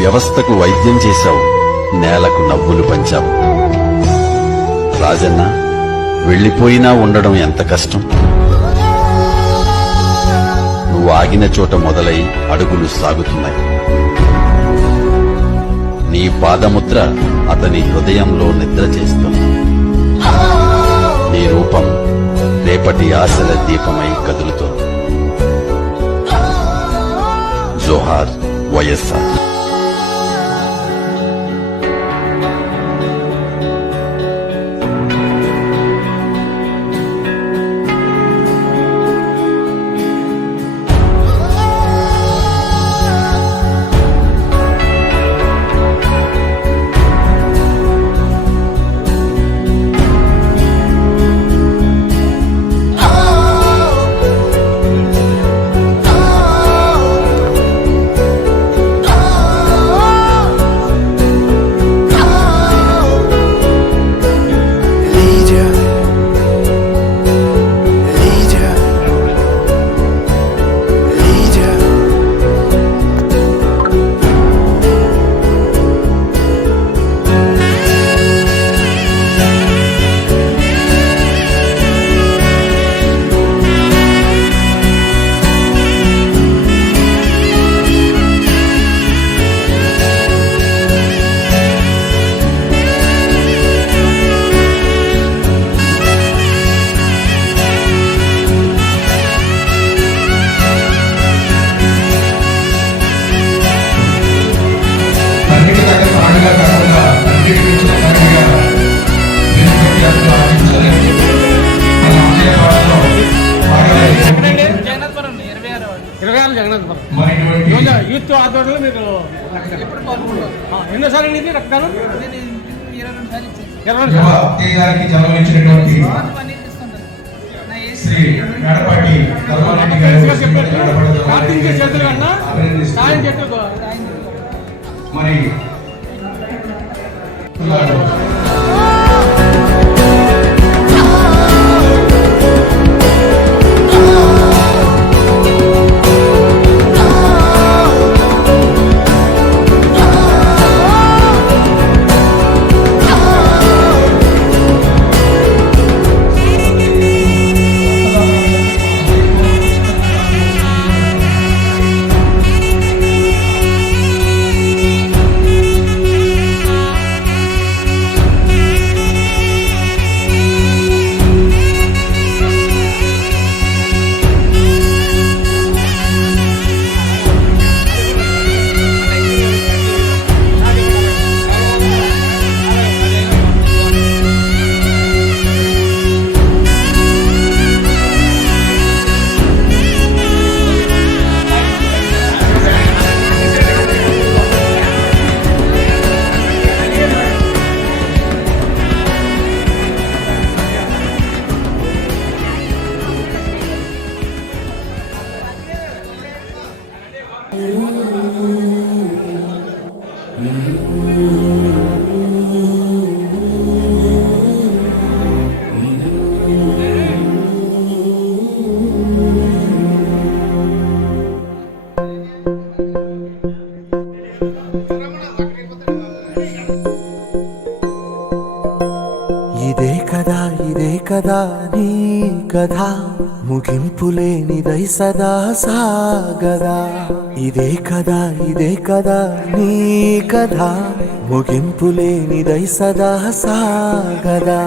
వ్యవస్థకు వైద్యం చేశావు, నేలకు నవ్వులు పంచావు. రాజన్న, వెళ్లిపోయినా ఉండడం ఎంత కష్టం. నువ్వు ఆగిన చోట మొదలై అడుగులు సాగుతున్నాయి. నీ పాదముద్ర అతని హృదయంలో నిద్ర చేస్తుంది. నీ రూపం రేపటి ఆశల దీపమై కదులుతోంది. జోహార్ వైఎస్ఆర్. యూత్ ఆధ్వర్యంలో మీరు ఎన్నోసార్లు ఇది రక్తదానం 22 ప్రార్థించే చేతులు కన్నా సాయం చేతులు మరి ఇదే కదా నీ కథ, ముగింపులేనిదై సదా సాగదా. ఇదే కదా నీ కథ, ముగింపులేనిదై సదా సాగదా.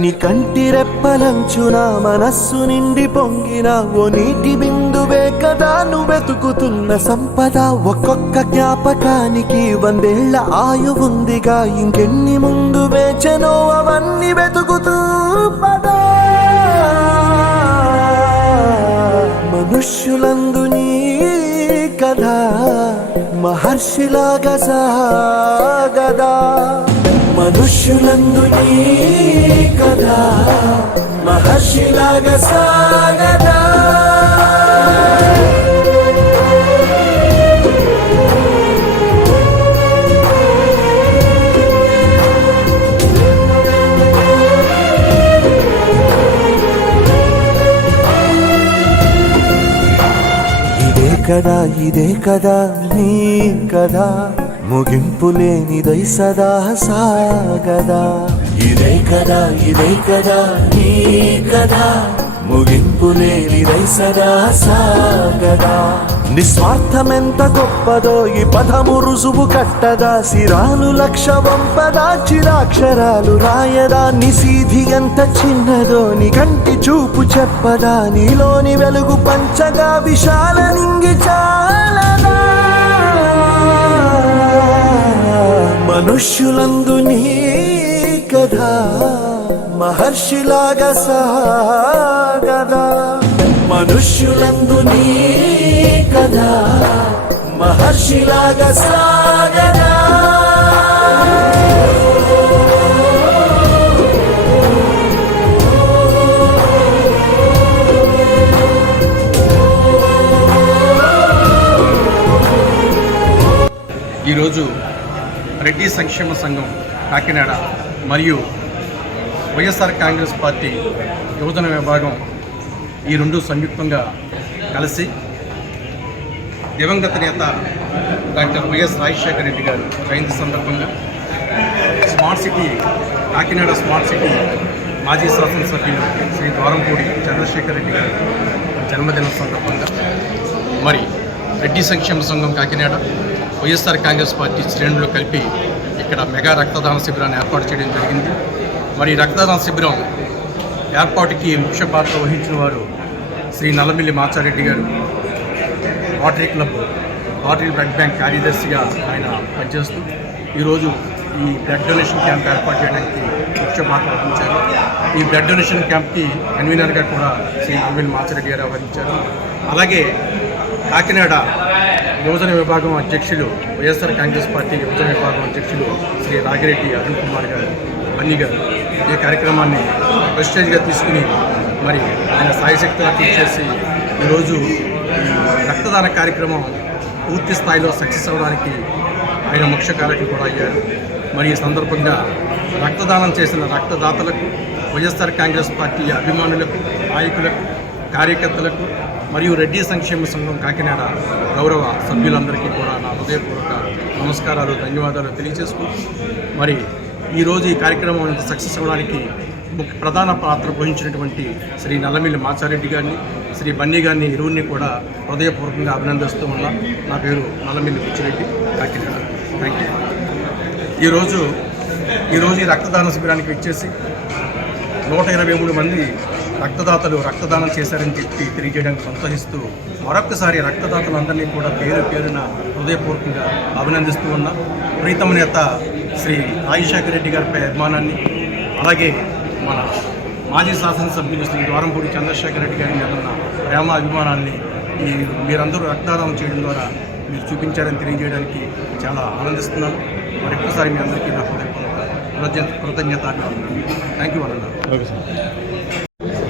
నీ కంటి రెప్పలంచున మనస్సు నిండి పొంగిన ఓ నీటి బిందువే కదా నువ్వెతుకుతున్న సంపద. ఒక్కొక్క జ్ఞాపకానికి 100 ఏళ్ల ఆయువుందిగా, ఇంకెన్ని ముందు వేచనో అవన్నీ వెతుకుతూ పదా. మనుష్యులందు నీ కథ మహర్షిలాగా సాగదా. మనుష్యులందు నీ కథ మహర్షిలాగా సాగదా. ఇదే కదా నీ కథ, ముగింపు లేనిదై సదా సాగదా. ఇదే కదా నీ కదా, ముగింపు లేనిదై సదా సాగదా. నిస్వార్థమెంత గొప్పదో ఈ పదము రుజువు కట్టదా. సిరాలు లక్ష వంపదా, చిరాక్షరాలు రాయదా. నిశీధి ఎంత చిన్నదో నీ కంటి చూపు చెప్పదా. నీలోని వెలుగు పంచగా విశాల నింగి చాలదా. మనుష్యులందు నీ కథ మహర్షిలాగా సాగదా. మనుష్యులందు నీ కథ మహర్షిలాగా సాగదా. ఈరోజు రెడ్డి సంక్షేమ సంఘం కాకినాడ మరియు వైఎస్ఆర్ కాంగ్రెస్ పార్టీ యువజన విభాగం ఈ రెండు సంయుక్తంగా కలిసి దివంగత నేత డాక్టర్ వైఎస్ రాజశేఖర రెడ్డి గారు జయంతి సందర్భంగా smart city Kakinada smart city మాజీ శాసనసభ్యులు శ్రీ ద్వారంపూడి చంద్రశేఖర్ రెడ్డి గారి జన్మదినం సందర్భంగా మరి రెడ్డి సంక్షేమ సంఘం కాకినాడ వైఎస్ఆర్ కాంగ్రెస్ పార్టీ శ్రేణులు కలిపి ఇక్కడ మెగా రక్తదాన శిబిరాన్ని ఏర్పాటు చేయడం జరిగింది. మరి రక్తదాన శిబిరం ఏర్పాటుకి ముఖ్య పాత్ర వహించిన వారు శ్రీ నల్లమిల్లి మాచారెడ్డి గారు, rotary club rotary blood bank కార్యదర్శిగా ఆయన పనిచేస్తూ ఈరోజు ఈ బ్లడ్ డొనేషన్ క్యాంప్ ఏర్పాటు చేయడానికి ముఖ్య పాత్ర వహించారు. ఈ బ్లడ్ డొనేషన్ క్యాంప్కి కన్వీనర్గా కూడా శ్రీ నల్లమిల్లి మాచారెడ్డి గారు వ్యవహరించారు. అలాగే కాకినాడ యువజన విభాగం అధ్యక్షులు వైఎస్ఆర్ కాంగ్రెస్ పార్టీ యువజన విభాగం అధ్యక్షులు శ్రీ రాగిరెడ్డి అరుణ్ కుమార్ గారు, బన్నీ గారు ఈ కార్యక్రమాన్ని ప్రెస్టేజ్గా తీసుకుని మరి ఆయన సాయశక్తులకు ఇచ్చేసి ఈరోజు రక్తదాన కార్యక్రమం పూర్తి స్థాయిలో సక్సెస్ అవ్వడానికి ఆయన ముఖ్య కారకులు కూడా అయ్యారు. మరి ఈ సందర్భంగా రక్తదానం చేసిన రక్తదాతలకు, వైఎస్ఆర్ కాంగ్రెస్ పార్టీ అభిమానులకు, నాయకులకు, కార్యకర్తలకు మరియు రెడ్డి సంక్షేమ సంఘం కాకినాడ గౌరవ సభ్యులందరికీ కూడా నా హృదయపూర్వక నమస్కారాలు, ధన్యవాదాలు తెలియజేసుకుంటూ మరి ఈరోజు ఈ కార్యక్రమం ఇంత సక్సెస్ అవ్వడానికి ప్రధాన పాత్ర వహించినటువంటి శ్రీ నల్లమిల్లి మాచారెడ్డి గారిని, శ్రీ బన్నీ గారిని ఇరువురిని కూడా హృదయపూర్వకంగా అభినందిస్తూ ఉన్నా. నా పేరు నల్లమిల్లి పిచ్చిరెడ్డి, కాకినాడ. Thank you. ఈరోజు ఈ రక్తదాన శిబిరానికి వచ్చేసి 123 మంది రక్తదాతలు రక్తదానం చేశారని చెప్పి తెలియజేయడానికి సంతోషిస్తూ మరొక్కసారి రక్తదాతలందరినీ కూడా పేరు పేరున హృదయపూర్వకంగా అభినందిస్తూ ఉన్నా. ప్రీతమ నేత శ్రీ రాజశేఖర రెడ్డి గారిపై అభిమానాన్ని, అలాగే మన మాజీ శాసనసభ్యులు శ్రీ ద్వారంపూడి చంద్రశేఖర రెడ్డి గారి మీద ఉన్న ప్రేమ అభిమానాన్ని మీరందరూ రక్తదానం చేయడం ద్వారా మీరు చూపించారని తెలియజేయడానికి చాలా ఆనందిస్తున్నాను. మరొక్కసారి మీ అందరికీ నా కృతజ్ఞత. థ్యాంక్ యూ అన్నారు.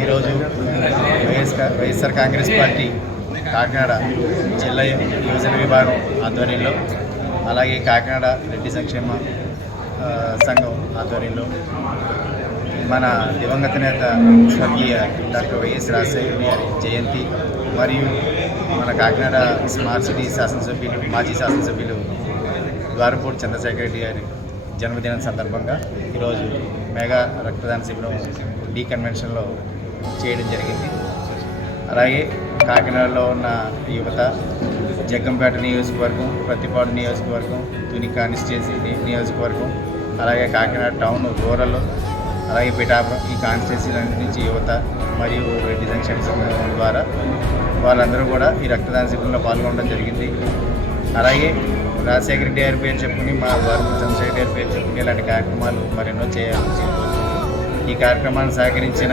ఈరోజు వైఎస్ఆర్ కాంగ్రెస్ పార్టీ కాకినాడ జిల్లా యువజన విభాగం ఆధ్వర్యంలో, అలాగే కాకినాడ రెడ్డి సంక్షేమ సంఘం ఆధ్వర్యంలో మన దివంగత నేత స్వర్గీయ డాక్టర్ వైఎస్ రాజశేఖర గారి జయంతి మరియు మన కాకినాడ స్మార్ట్ సిటీ శాసనసభ్యులు, మాజీ శాసనసభ్యులు ద్వారంపూడి చంద్రశేఖర్ రెడ్డి గారి జన్మదినం సందర్భంగా ఈరోజు మెగా రక్తదాన శిబిరం డి కన్వెన్షన్లో చేయడం జరిగింది. అలాగే కాకినాడలో ఉన్న యువత, జగ్గంపేట నియోజకవర్గం, ప్రతిపాడు నియోజకవర్గం, తుని కాన్స్టిట్యున్సీ నియోజకవర్గం, అలాగే కాకినాడ టౌన్ రూరల్, అలాగే పిఠాపురం ఈ కాన్స్టిట్యున్సీలన్నిటి నుంచి యువత మరియు రెడ్డి సంక్షేమ సంఘం ద్వారా వాళ్ళందరూ కూడా ఈ రక్తదాన శిబిరంలో పాల్గొనడం జరిగింది. అలాగే రాజశేఖర రెడ్డి గారి పేరు చెప్పుకుని, మా ద్వారంపూడి చంద్రశేఖర్ గారి పేరు చెప్పుకుని ఇలాంటి కార్యక్రమాలు మరెన్నో చేయాలని ఈ కార్యక్రమాన్ని సహకరించిన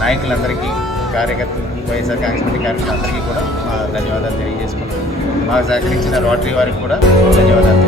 నాయకులందరికీ, కార్యకర్తలు, వైఎస్ఆర్ కాంగ్రెస్ పార్టీ కార్యకర్తలందరికీ కూడా మా ధన్యవాదాలు తెలియజేసుకుంటున్నాం. మాకు సహకరించిన రోటరీ వారికి కూడా ధన్యవాదాలు.